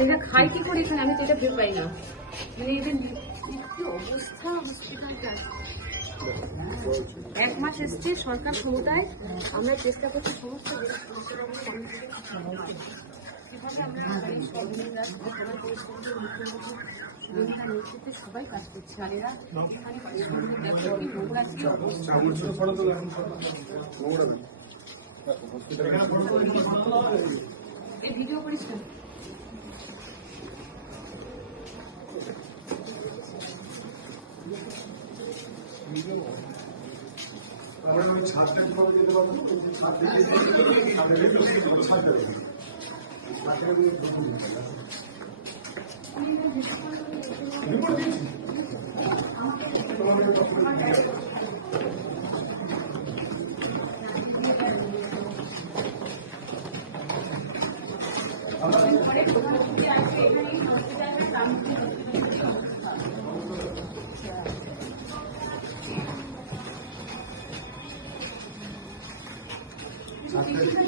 এরা খায় কি করে এখানে, আমি তো এটা ভেবে পাই না। মানে এদের কি অবস্থা হসপিটালটা। 1 মাস এসছে সরকার ক্ষমতায়, আমরা চেষ্টা করছি সমস্ত সবাই কাজ করছে। আর এরা এই ভিডিও করিস না। আমরা ওই ছাদটা কিভাবে যেতে পারবো? ছাদটা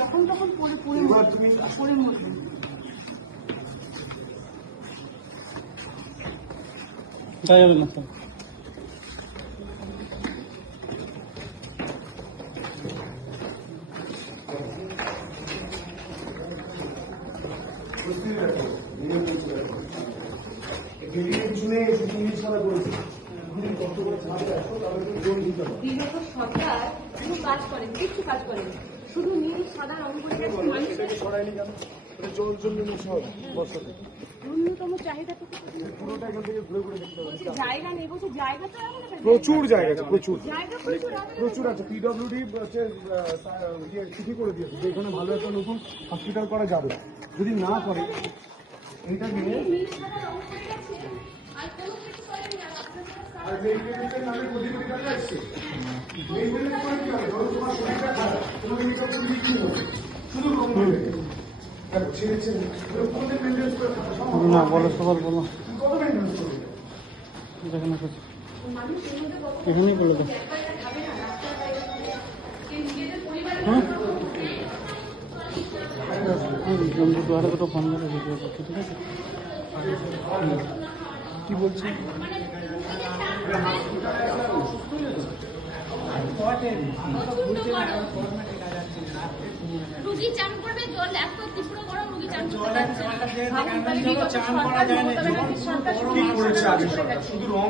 যখন তখন পরে মরবে। যাবে না তো। সরকার শুধু কাজ করেন, কিছু কাজ করেন, শুধু নীল সাদা রং করে জল জন্য বর্ষাতে ন্যূনতম চাহিদাটুকু পুরোটা এখান থেকে ঘুরে ঘুরে দেখতে হবে। জায়গা নেই, বলছে জায়গা তো প্রচুর জায়গা আছে, প্রচুর জায়গা প্রচুর আছে। পিডব্লিউডি হচ্ছে চিঠি করে দিয়েছে যে এখানে ভালো একটা নতুন হসপিটাল করা যাবে। যদি না করে এটা নিয়ে না বলো সবার বলো, দেখেন এখানেই বলে দাও। জন্তু দুয়ারে দুটো ফোন করে ভিডিও করছি, ঠিক আছে? কি বলছি? রুগী চান করবে, জল এত তীব্র গরম, রুগী চান করতে যাচ্ছে না। কি করেছে আগে সরকার? শুধু রং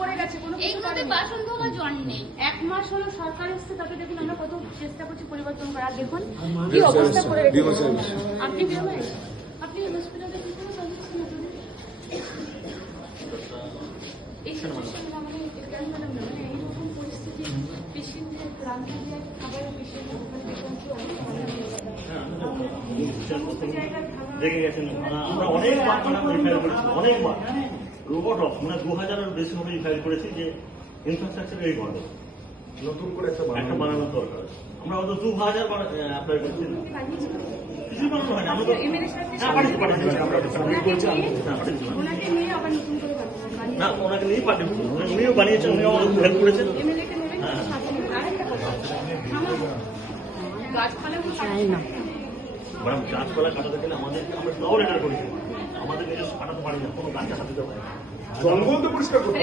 করে গেছে। এই মধ্যে বাসন ধোয়া জল নেই। 1 মাস হলো সরকার এসছে, তাতে দেখুন আমরা কত চেষ্টা করছি পরিবর্তন করার। দেখুন কি অবস্থা করে রেখেছে। আপনি বেরোবেন, আপনি হসপিটালে কি করে যাচ্ছেন? এই সিচুয়েশন মানে এইরকম পরিস্থিতি, পেশেন্টের ক্লান্তি দিয়ে খাবারের পেশেন্ট দেখে গেছেন। আমরা অনেকবার রিফাইল করেছি, অনেকবার রোবট অফ মানে 2000-এর বেশি ভাবে রিফাইল করেছি যে ইনফ্রাস্ট্রাকচার এই গড়ে নতুন করে একটা বানানোর দরকার। আমরা হয়তো 2000 অ্যাপ্লাই করেছি, কিছুই বানানো হয়নি। আমরা তো না ওনাকে নিয়েই পাঠিয়েছি, উনিও বানিয়েছেন, উনিও আমাদের হেল্প করেছেন। ম্যাডাম গাছপালা কাটাতে গেলে আমরা তাও রেটার করেছি, আমাদের নিজস্ব কাটাতে পারি না, কোনো গাছ কাটাতে পারি না। জঙ্গল তো পরিষ্কার করতে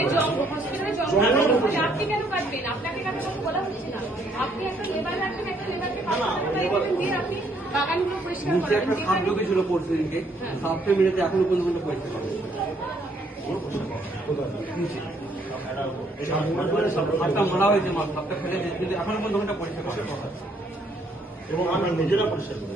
আপনি কেন কাটবেন? আপনাকে কাটতে কথা বলা হচ্ছে না। আপনি একটা লেবার রাখবেন, একটা লেবারকে দিয়ে আপনি বাগানগুলো পরিষ্কার করেন। একটা সাপ যোগে ছিল পরশুদিনকে, সাপটা মেরেতে এখনো পর্যন্ত পরিষ্কার করে সাপটা মারা হয়েছে, সাপটা ফেলে কিন্তু এখনো পর্যন্ত পরিষ্কার করে এবং আমরা নিজেরা পরিষ্কার করি।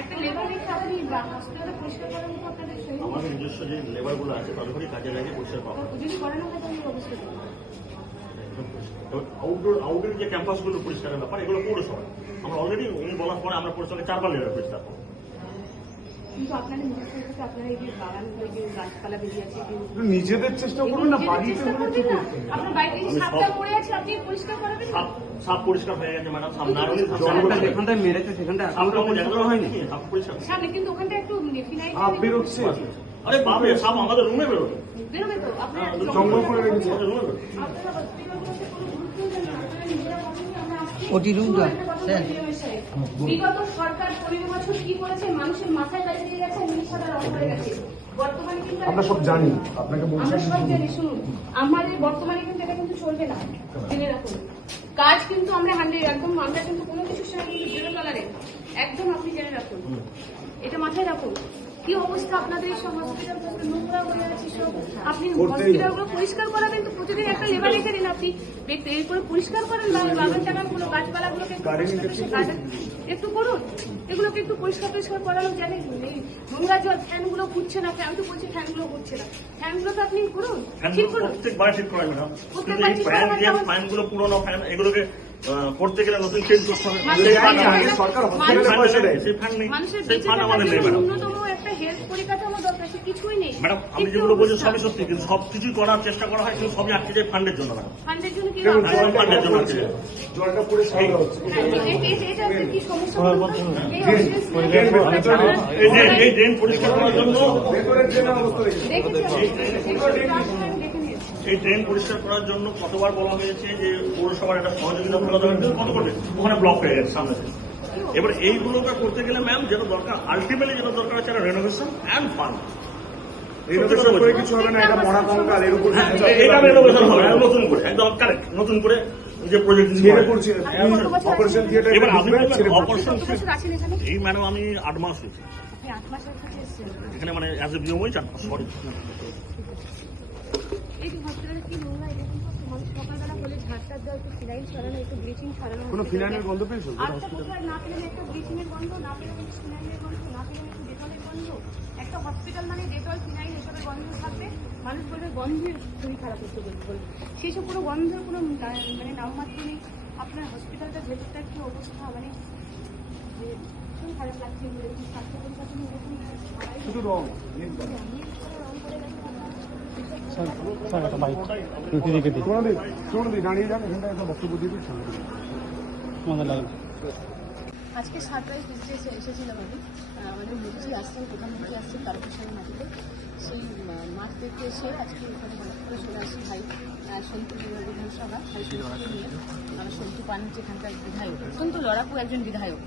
একটা লেবার রেখে আপনি হসপিটালে পরিষ্কার করার মতো আপনাদের আমাদের নিজস্ব যে লেবার গুলো আছে তাদের করে কাজে লাগিয়ে পরিষ্কার পাবো। যদি করানো হয় তাহলে অবস্থা আউটডোর যে ক্যাম্পাস গুলো পরিষ্কারের ব্যাপার এগুলো পৌরসভা আমরা অলরেডি উনি বলার পরে আমরা পৌরসভাকে 4বার লেবার পরিষ্কার করবো। কিন্তু আপনাদের নিজস্ব আপনারা এই যে বাগানগুলো যে গাছপালা বেরিয়ে আছে, নিজেদের চেষ্টা করুন না, বাড়িতে আপনার বাড়িতে যে সাপটা পড়ে আছে আপনি পরিষ্কার করাবেন। সাপ পরিষ্কার হয়ে গেছে ম্যাডাম, সাপ না হলে যেখানটায় মেরেছে সেখানটা পরিষ্কার হয়নি, সাপ পরিষ্কার সামনে কিন্তু ওখানটা একটু ফিনাইল সাপ বেরোচ্ছে। আরে বাপরে, সাপ আমাদের রুমে বেরোবে, বেরোবে তো আপনার জঙ্গল করে রেখেছে। আপনারা হসপিটালগুলোতে কোনো গুরুত্ব দেন না, আপনারা নিজেরা বলেন যে আমরা আসছি ওটি রুমটা কথা বিএমএস সাহেব। বিগত সরকার 15 বছর কি করেছে মানুষের মাথায় লাগিয়ে গেছে, নীল সাদা রং করে গেছে। বর্তমানে কিন্তু আমরা সব জানি, আপনাকে বলছি আমরা সব জানি। শুনুন, আমাদের বর্তমানে কিন্তু এটা কিন্তু চলবে না, জেনে রাখুন। কাজ কিন্তু আমরা একদম আমরা কিন্তু কোনো কিছুর সঙ্গে কিন্তু জিরো টলারেন্স, একদম আপনি জেনে রাখুন, এটা মাথায় রাখুন। কি অবস্থা আপনাদের এই সব হসপিটাল নোংরা হয়ে আছে সব। আপনি হসপিটালগুলো পরিষ্কার করাবেন তো, প্রতিদিন একটা লেবার রেখে দিন, আপনি এই করে পরিষ্কার করেন বাগান টাগানগুলো, গাছপালাগুলোকে একটু করুন, এগুলোকে একটু পরিষ্কার করানো জানেন। এই নোংরা জল ফ্যানগুলো ঘুরছে না, আমি তো বলছি ফ্যানগুলো ঘুরছে না, ফ্যানগুলো তো আপনি করুন, ঠিক করুন। প্রত্যেকবার ঠিক করা ম্যাডাম, কিন্তু এই ফ্যান যে ফ্যানগুলো পুরোনো ফ্যান, এগুলোকে করতে গেলে নতুন চেঞ্জ করতে হবে। সরকার হসপিটালে পয়সা দেয়। সেই ফ্যান নেই, মানুষের সেই বেঁচে ফান্ড থাকার আমাদের নেই জন্য ম্যাডাম। ন্যূনতম একটা হেলথ পরিকাঠামো দরকার, সে কিছুই নেই। ম্যাডাম আমি যেগুলো বলছি সবই সত্যি, কিন্তু সবকিছুই করার চেষ্টা করা হয়, কিন্তু সবই আটকে যায় ফান্ডের জন্য ম্যাডাম। ফান্ডের জন্য কি দেখুন, আপনারা- ফান্ডের জন্য আটকে যায়। জলটা পুরো সাদা হচ্ছে। এটা আপনার কি সমস্যা বলুন তো? এই অসুবিধা- এই ড্রেন পরিষ্কার করার জন্য, ভেতরের যে অবস্থা দেখেছি। এই ড্রেন পরিষ্কার করার জন্য কতবার বলা হয়েছে যে পৌরসভার একটা সহযোগিতা করা দরকার, কিন্তু কত করবে, ওখানে ব্লক হয়ে গেছে সামনে থেকে। এবার এইগুলোকে করতে গেলে ম্যাম যেটা দরকার, আলটিমেটলি যেটা দরকার হচ্ছে একটা রেনোভেশন অ্যান্ড ফান্ড। রিনোভেশন করে কিছু হবে না, এটা মরা কঙ্কাল, এর উপর এটা রেনোভেশন হবে নতুন করে, একদম কারেক্ট, নতুন করে যে প্রজেক্ট ছেড়ে পড়ছে অপারেশন থিয়েটার। এবার আমি অপারেশন কত বছর আছেন এখানে? এই ম্যাডাম আমি 8 মাস হয়েছে আপনি 8 মাসের কাছে এসেছেন। এখানে, মানে অ্যাজ এ বিএমওই 4 মাস। সরি, এই যে হসপিটালে কি নোংরা, এটা কিন্তু মানুষ সকালবেলা হলে ঝাড়টার দেওয়া, একটু ফিনাইল ছড়ানো, একটু ব্লিচিং ছড়ানো। কোনো ফিনাইলের গন্ধ পেয়েছো? আচ্ছা, কোথায় না পেলেন একটা ব্লিচিং এর গন্ধ, না পেলেন একটু ফিনাইলের গন্ধ, না পেলেন একটু ডেটলের গন্ধ। একটা হসপিটাল মানে ডেটল, ফিনাইল এসবের গন্ধ থাকবে, মানুষ বলবে গন্ধের শরীর খারাপ হচ্ছে বলবে। সেই সব কোনো গন্ধের কোনো মানে নামমাত্র নেই। আপনার হসপিটালটার ভেতরটার কি অবস্থা, মানে যে খুবই খারাপ লাগছে। স্বাস্থ্য পরিকাঠামো এরকম শুধু রং। রং করে গেছে। স্যার একটা বাইক রেখে দিই শুনুন দাঁড়িয়ে যান, এখানটা একটা বক্তব্য দিয়ে দিচ্ছি। আমাদের লাইন। আজকে সারপ্রাইজ ভিজিটে এসেছিলাম আমি। আমাদের মুরগি আসছেন, প্রধানমন্ত্রী আসছেন তারকেশ্বরী মাটিতে। সেই মাঠ থেকে এসে আজকে এখানে হঠাৎ করে চলে আসি ভাই সন্তু বিধানসভা, ভাই সন্তুকে নিয়ে। সন্তু পান যেখানকার বিধায়ক, অত্যন্ত লড়াকু একজন বিধায়ক।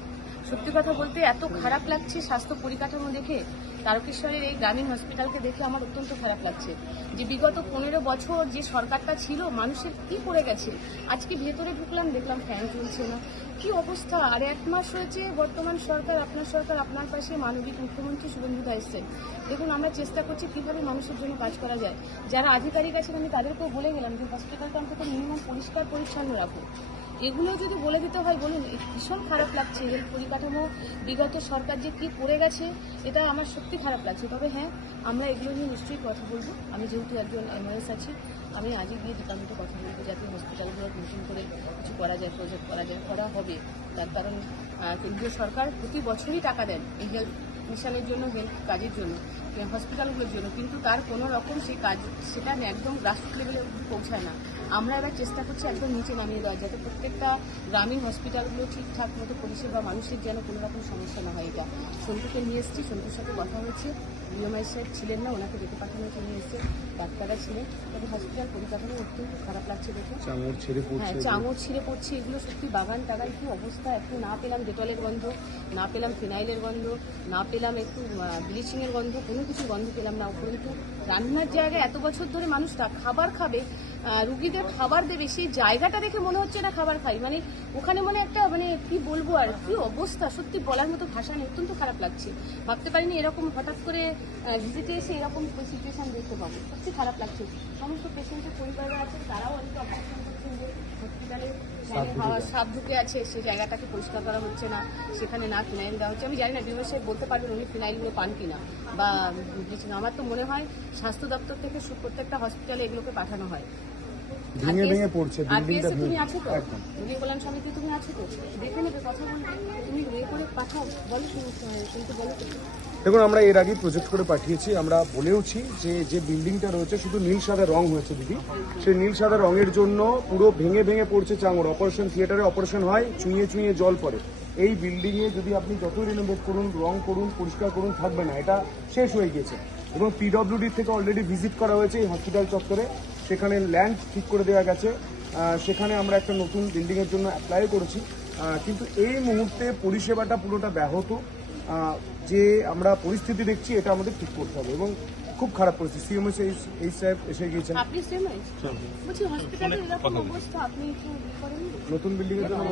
সত্যি কথা বলতে এত খারাপ লাগছে স্বাস্থ্য পরিকাঠামো দেখে, তারকেশ্বরের এই গ্রামীণ হসপিটালকে দেখে আমার অত্যন্ত খারাপ লাগছে যে বিগত 15 বছর যে সরকারটা ছিল মানুষের কি করে গেছে। আজকে ভেতরে ঢুকলাম, দেখলাম ফ্যান চলছে না, কি অবস্থা। আর 1 মাস হয়েছে বর্তমান সরকার, আপনার পাশে মানবিক মুখ্যমন্ত্রী শুভেন্দু দা এসছেন। দেখুন, আমরা চেষ্টা করছি কীভাবে মানুষের জন্য কাজ করা যায়। যারা আধিকারিক আছেন আমি তাদেরকেও বলে গেলাম যে হসপিটালটা অন্তত মিনিমাম পরিষ্কার পরিচ্ছন্ন রাখুন। এগুলো যদি বলে দিতে হয় বলুন, ভীষণ খারাপ লাগছে। হেলথ পরিকাঠামো বিগত সরকার যে কী করে গেছে, এটা আমার সত্যি খারাপ লাগছে। তবে হ্যাঁ, আমরা এগুলো নিয়ে নিশ্চয়ই কথা বলবো। আমি যেহেতু একজন এমআরএস আছি, আমি আজই গিয়ে ডিপার্টমেন্টে কথা বলবো যাতে হসপিটালগুলো নতুন করে কিছু করা যায়, প্রজেক্ট করা হবে। তার কারণ কেন্দ্রীয় সরকার প্রতি বছরই টাকা দেন এই হেলথ মিশনের জন্য, হেলথ কাজের জন্য, হসপিটালগুলোর জন্য, কিন্তু তার কোনো রকম সেই কাজ সেটা একদম গ্রাসরুট লেভেলে পৌঁছায় না। আমরা এবার চেষ্টা করছি একদম নিচে নামিয়ে দেওয়া, যাতে প্রত্যেকটা গ্রামীণ হসপিটালগুলো ঠিকঠাক মতো পরিষেবা মানুষের যেন কোনো রকম সমস্যা না হয়। এটা সন্তুকে নিয়ে এসেছি, সন্তুর সাথে কথা হয়েছে। বিএমআই সাহেব ছিলেন না, ওনাকে ডেকে পাঠানো হয়েছে, নিয়ে এসছে, ডাক্তাররা ছিলেন। তবে হসপিটাল পরিকাঠামো অত্যন্ত খারাপ লাগছে দেখে। চাঙড় ছেড়ে হ্যাঁ, চাঙড় ছিঁড়ে পড়ছে, এগুলো সত্যি বাগান টাগান কি অবস্থা। একটু না পেলাম ডেটলের গন্ধ, না পেলাম ফিনাইলের গন্ধ, না পেলাম একটু ব্লিচিংয়ের গন্ধ, কোনো কিছু গন্ধ পেলাম না। উপরন্তু রান্নার জায়গায় এত বছর ধরে মানুষরা খাবার খাবে, রুগীদের খাবার দেবে, সেই জায়গাটা দেখে মনে হচ্ছে না খাবার খাই, মানে ওখানে মনে একটা মানে কি বলবো আর কি অবস্থা, সত্যি বলার মতো ভাষা নেই। অত্যন্ত খারাপ লাগছে, ভাবতে পারিনি এরকম হঠাৎ করে ভিজিটে এসে এরকম সিচুয়েশন দেখতে পাবো। সত্যি খারাপ লাগছে। সমস্ত পেশেন্টের পরিবাররা আছেন, তারাও অনেক অবস্থান করছেন যে হসপিটালে সাপ ঢুকে আছে, সেই জায়গাটাকে পরিষ্কার করা হচ্ছে না, সেখানে না ফিনাইল দেওয়া হচ্ছে। আমি জানি না বিএমএস সাহেব বলতে পারবেন উনি ফিনাইলগুলো পান কিনা বা ব্লিচিং। আমার তো মনে হয় স্বাস্থ্য দপ্তর থেকে প্রত্যেকটা হসপিটালে এগুলোকে পাঠানো হয়। ভেঙে ভেঙে পড়ছে বিল্ডিংটা। তুমি আছো তো, রোগী কল্যাণ সমিতি তুমি আছো তো, দেখে নেবে, কথা বলবে, তুমি ইয়ে করে পাঠাও, বলো শুনতে বলো। দেখুন, আমরা এর আগে প্রজেক্ট করে পাঠিয়েছি। আমরা বলেওছি যে বিল্ডিংটা রয়েছে শুধু নীল সাদা রং হয়েছে দিদি, সেই নীল সাদা রঙের জন্য পুরো ভেঙে ভেঙে পড়ছে চাঙড়। অপারেশন থিয়েটারে অপারেশন হয়, চুঁয়ে চুঁয়ে জল পড়ে। এই বিল্ডিংয়ে যদি আপনি যতই রিনোভেট করুন, রং করুন, পরিষ্কার করুন, থাকবে না, এটা শেষ হয়ে গেছে। এবং পিডব্লিউডি থেকে অলরেডি ভিজিট করা হয়েছে এই হসপিটাল চত্বরে, সেখানে ল্যান্ড ঠিক করে দেওয়া গেছে। সেখানে আমরা একটা নতুন বিল্ডিংয়ের জন্য অ্যাপ্লাই করেছি। কিন্তু এই মুহূর্তে পরিষেবাটা পুরোটা ব্যাহত। যে আমরা পরিস্থিতি দেখছি এটা আমাদের ঠিক করতে হবে এবং খুব খারাপ পরিস্থিতি। সিএমএস এই সাহেব এসে গিয়েছেন। আপনি সেমে বলছি হসপিটালে এরকম অবস্থা, আপনি একটু করেন নতুন বিল্ডিং এর জন্য